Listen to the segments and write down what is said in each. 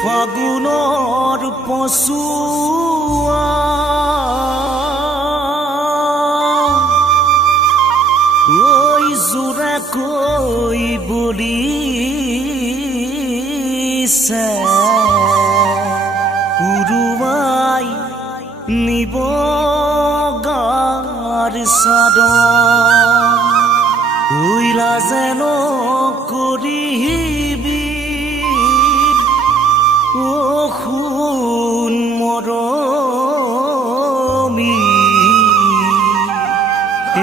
ফাগুনৰ পছুৱা ঐ জোৰাকৈ বলিছে উৰুৱাই নিব গাৰ চাদৰ উইলা যেন কৰিবি খুন মৰমি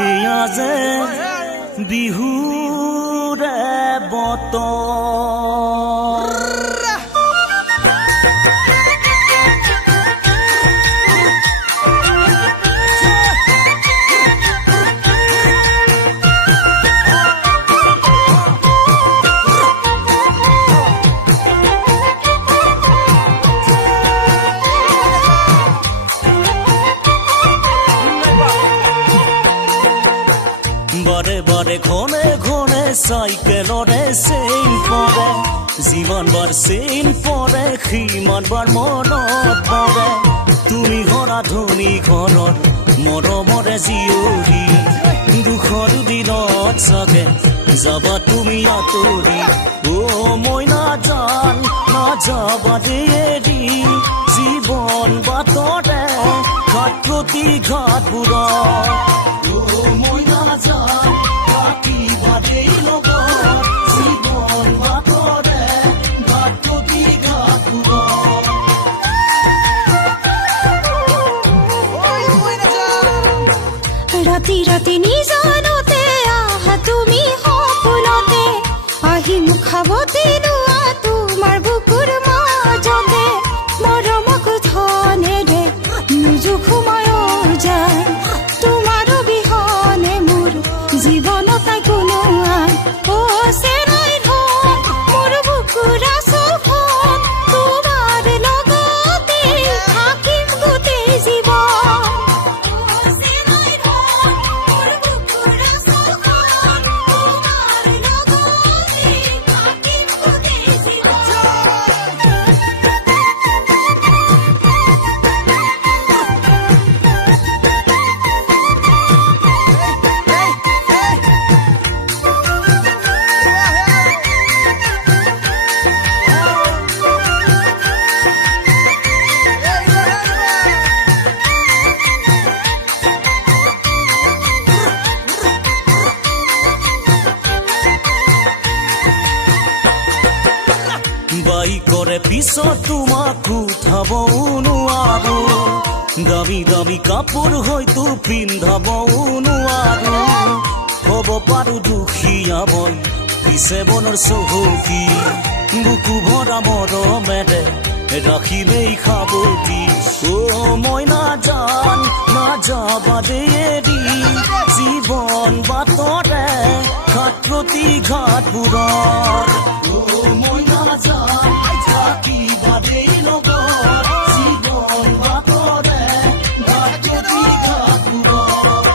এয়া যে বিহুৰে বতৰ বাৰে বাৰে ঘনে ঘনে চাইকেলৰে চেইন পৰে যিমানবাৰ চেইন পৰে সিমানবাৰ মনত পৰে তুমি ঘৰা ধনী ঘৰত মৰমৰে জীয়ৰী দুখৰ দিনত চাগে যাবা তুমি আঁতৰি মই নাযাবা দেৰি জীৱন বাটৰে ঘাট প্ৰতি ঘাটবোৰত মই নাযাম বাকী বাদেই লগত জীৱন বাটৰে ঘাট প্ৰতি ঘাটবোৰত ৰাতি ৰাতি নিজানতে আহা তুমি সপোনতে আহি মুখাৱতী লোৱা তোমাৰ বুকুৰ মাজতে মৰমক ধনেৰে নোজোখো মই যায় তোমাৰ বিহনে মোৰ জীৱনত নাই কোনো চেৰাই ধন মোৰ বুকুৰ আচলখন তোমাৰ লগতে থাকিম গোটেই জীৱন বাইকৰে পিছত তোমাক উঠাবও নোৱাৰো দামী দামী কাপোৰ হয়তো পিন্ধাবও নোৱাৰো হ'ব পাৰো দুখীয়া মই পিছে বনৰ চহকী বুকু ভৰা মৰমেৰে ৰাখিলেই সাৱটি মই নাযাবা দেৰি জীৱন বাটৰে ঘাট প্ৰতি ঘাটবোৰত মই নাযাম বাকী বাদেই লগত জীৱন বাটৰে ঘাট প্ৰতি ঘাটবোৰত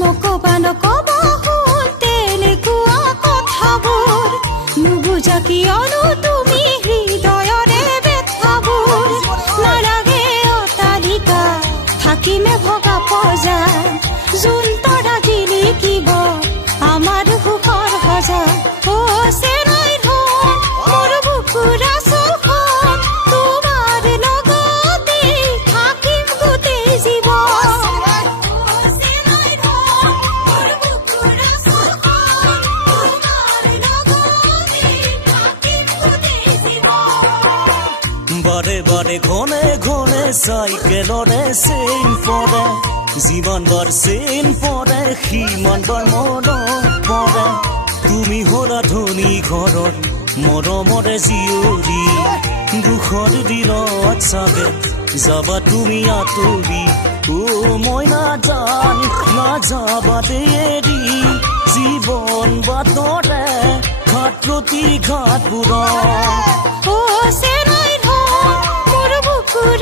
নকবা শুন তেনেকুৱা কথাবোৰ নুবুজা কিয়নো তুমি হৃদয়ৰে বেথাবোৰ নালাগে অট্টালিকা থাকিমে ভগা পজাৰ যোন তৰা জিলিকিব আমাৰ সুখৰ সজা চেৰাই ধন মোৰ বুকুৰ আচলখন তোমাৰ লগতে থাকিম গোটেই জীৱন বাৰে বাৰে ঘনে ঘনে চাইকেলৰে চেইন পৰে যিমানবাৰ চেইন পৰে সিমানবাৰ মনত পৰে তুমি হলা ধনী ঘৰত মৰমৰে জীয়ৰী দুখৰ দিনত চাগে যাবা তুমি আঁতৰি মই নাযাবা দেৰি জীৱন বাটৰে ঘাট প্ৰতি ঘাটবোৰত চেৰাই ধন মোৰ বুকুৰ